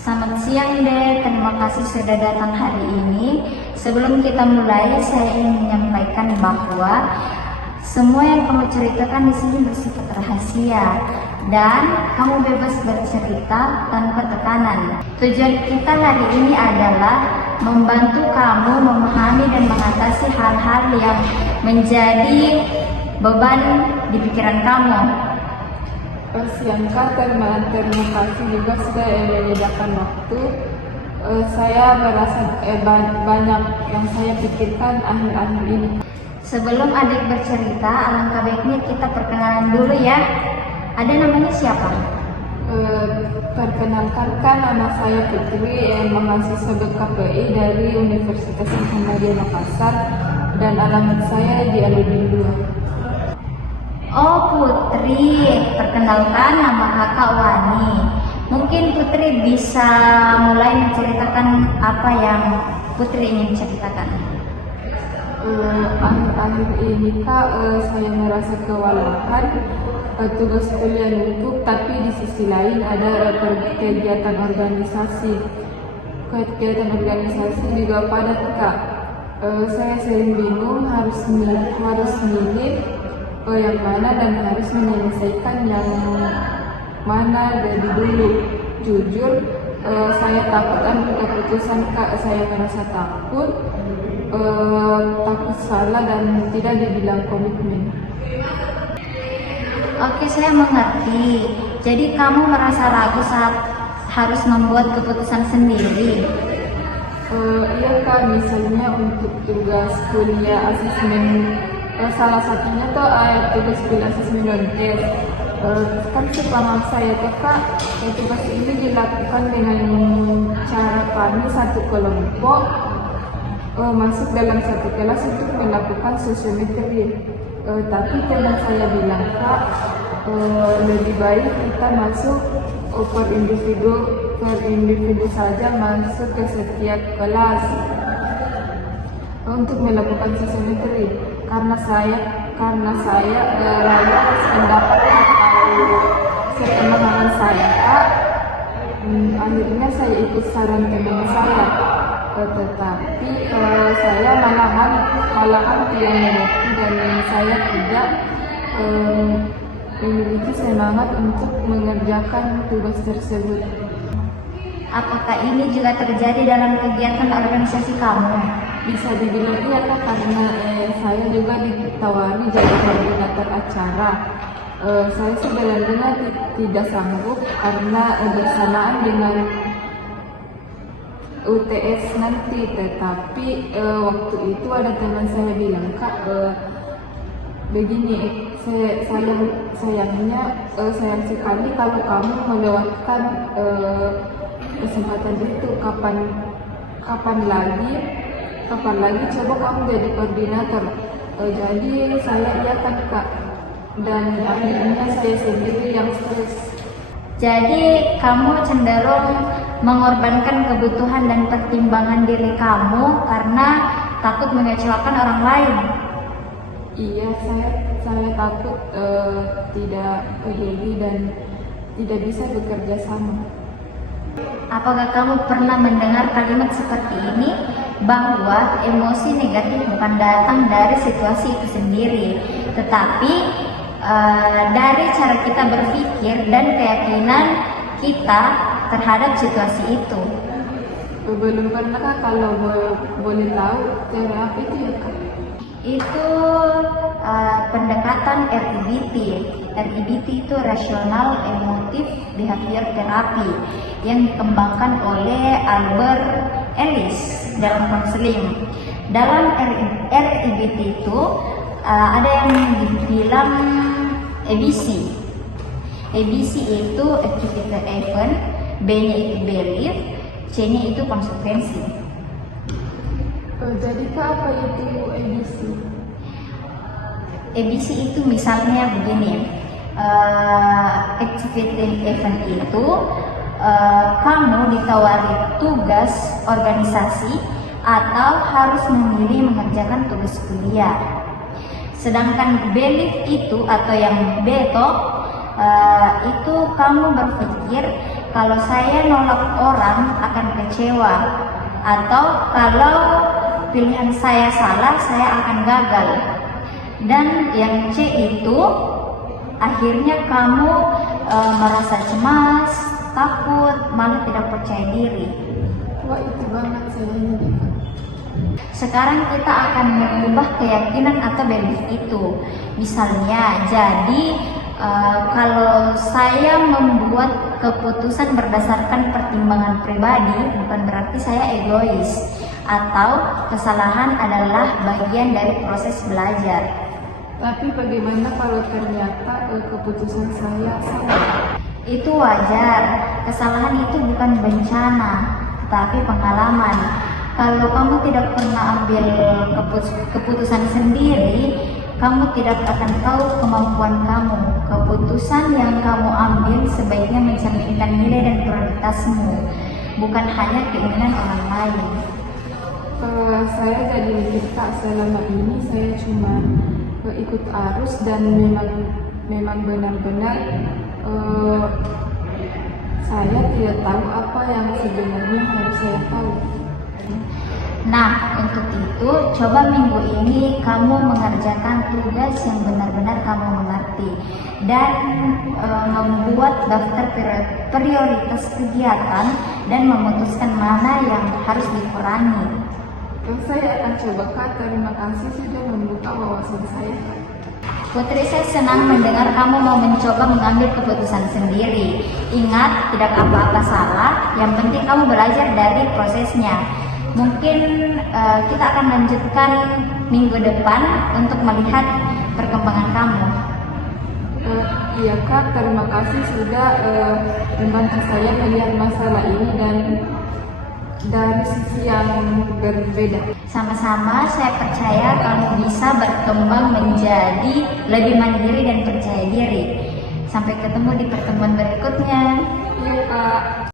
Selamat siang Dek, terima kasih sudah datang hari ini. Sebelum kita mulai, saya ingin menyampaikan bahwa semua yang kamu ceritakan di sini bersifat rahasia dan kamu bebas bercerita tanpa tekanan. Tujuan kita hari ini adalah membantu kamu memahami dan mengatasi hal-hal yang menjadi beban di pikiran kamu. Siang Kak, terima kasih juga sudah menyediakan waktu. Saya merasa banyak yang saya pikirkan akhir-akhir ini. Sebelum adik bercerita, alangkah baiknya kita perkenalan dulu ya. Ada namanya siapa? Perkenalkan, nama saya Putri, mahasiswa BKPI dari Universitas Muhammadiyah Makassar, dan alamat saya di Aludin 2. Oh Putri, perkenalkan nama kakak Wani. Mungkin Putri bisa mulai menceritakan apa yang Putri ingin ceritakan. Akhir-akhir ini Kak, saya merasa kewalahan. Tugas kuliah numpuk, tapi di sisi lain ada kegiatan organisasi. Kegiatan organisasi juga padat Kak. Saya sering bingung harus milih yang mana dan harus menyelesaikan yang mana dari dulu. Jujur, saya takut ambil keputusan Kak. Saya merasa takut salah dan tidak dibilang komitmen. Oke, saya mengerti. Jadi kamu merasa ragu saat harus membuat keputusan sendiri. Iya Kak, misalnya untuk tugas kuliah asesmen, salah satunya tuh tugas kuliah asesmen dan tes. Kan sepaham saya tuh Kak, tugas ini dilakukan dengan cara kami satu kelompok masuk dalam satu kelas untuk melakukan sosiometri. Tapi teman saya bilang Kak, lebih baik kita masuk per individu saja masuk ke setiap kelas untuk melakukan sosiometri. Karena saya rasa pendapat atau sepemahaman saya Kak, akhirnya saya ikut saran teman saya. Tetapi saya malahan tidak mengerti dan saya tidak memiliki semangat untuk mengerjakan tugas tersebut. Apakah ini juga terjadi dalam kegiatan organisasi kamu? Bisa dibilang iya Kak, karena saya juga ditawari jadi koordinator acara. Saya sebenarnya tidak sanggup karena bersamaan dengan UTS nanti, tetapi waktu itu ada teman saya bilang Kak, begini, sayang sekali kalau kamu melewatkan kesempatan itu. Kapan lagi coba kamu jadi koordinator. Jadi saya iakan Kak, dan akhirnya saya sendiri yang stres. Jadi kamu cenderung mengorbankan kebutuhan dan pertimbangan diri kamu karena takut mengecewakan orang lain. Iya, saya takut tidak peduli dan tidak bisa bekerja sama. Apakah kamu pernah mendengar kalimat seperti ini, bahwa emosi negatif bukan datang dari situasi itu sendiri, tetapi dari cara kita berpikir dan keyakinan kita terhadap situasi itu. Belum pernah Kak, kalau boleh tahu teori apa itu ya Kak? Itu pendekatan REBT. REBT itu Rational Emotive Behavior Therapy yang dikembangkan oleh Albert Ellis dalam konseling. Dalam REBT itu ada yang dibilang ABC. ABC itu activity event, B-nya itu belief, C-nya itu konsekuensi. Jadi Kak, apa itu ABC? ABC itu misalnya begini, activity event itu kamu ditawari tugas organisasi atau harus memilih mengerjakan tugas kuliah. Sedangkan belief itu atau yang beto itu kamu berpikir Kalau saya nolak orang akan kecewa, atau kalau pilihan saya salah, saya akan gagal. Dan yang C itu akhirnya kamu merasa cemas, takut, malah tidak percaya diri. Wah, itu banget saya ini. Sekarang kita akan mengubah keyakinan atau belief itu. Misalnya, jadi kalau saya membuat keputusan berdasarkan pertimbangan pribadi, bukan berarti saya egois, atau kesalahan adalah bagian dari proses belajar. Tapi bagaimana kalau ternyata keputusan saya salah? Itu wajar. Kesalahan itu bukan bencana, tapi pengalaman. Kalau kamu tidak pernah ambil keputusan sendiri, kamu tidak akan tahu kemampuan kamu. Keputusan yang kamu ambil sebaiknya mencerminkan nilai dan prioritasmu, bukan hanya keinginan orang lain. Saya jadi kita selama ini saya cuma ikut arus dan memang benar-benar saya tidak tahu apa yang sebenarnya harus saya tahu. Nah, untuk itu, coba minggu ini kamu mengerjakan tugas yang benar-benar kamu mengerti dan membuat daftar prioritas kegiatan dan memutuskan mana yang harus dikurangi. Saya akan coba, Kak. Terima kasih sudah membuka wawasan saya. Putri, saya senang mendengar kamu mau mencoba mengambil keputusan sendiri. Ingat, tidak apa-apa salah, yang penting kamu belajar dari prosesnya. Mungkin kita akan lanjutkan minggu depan untuk melihat perkembangan kamu. Iya, Kak, terima kasih sudah membantu saya melihat masalah ini dan dari sisi yang berbeda. Sama-sama, saya percaya kamu bisa berkembang menjadi lebih mandiri dan percaya diri. Sampai ketemu di pertemuan berikutnya. Iya, Kak.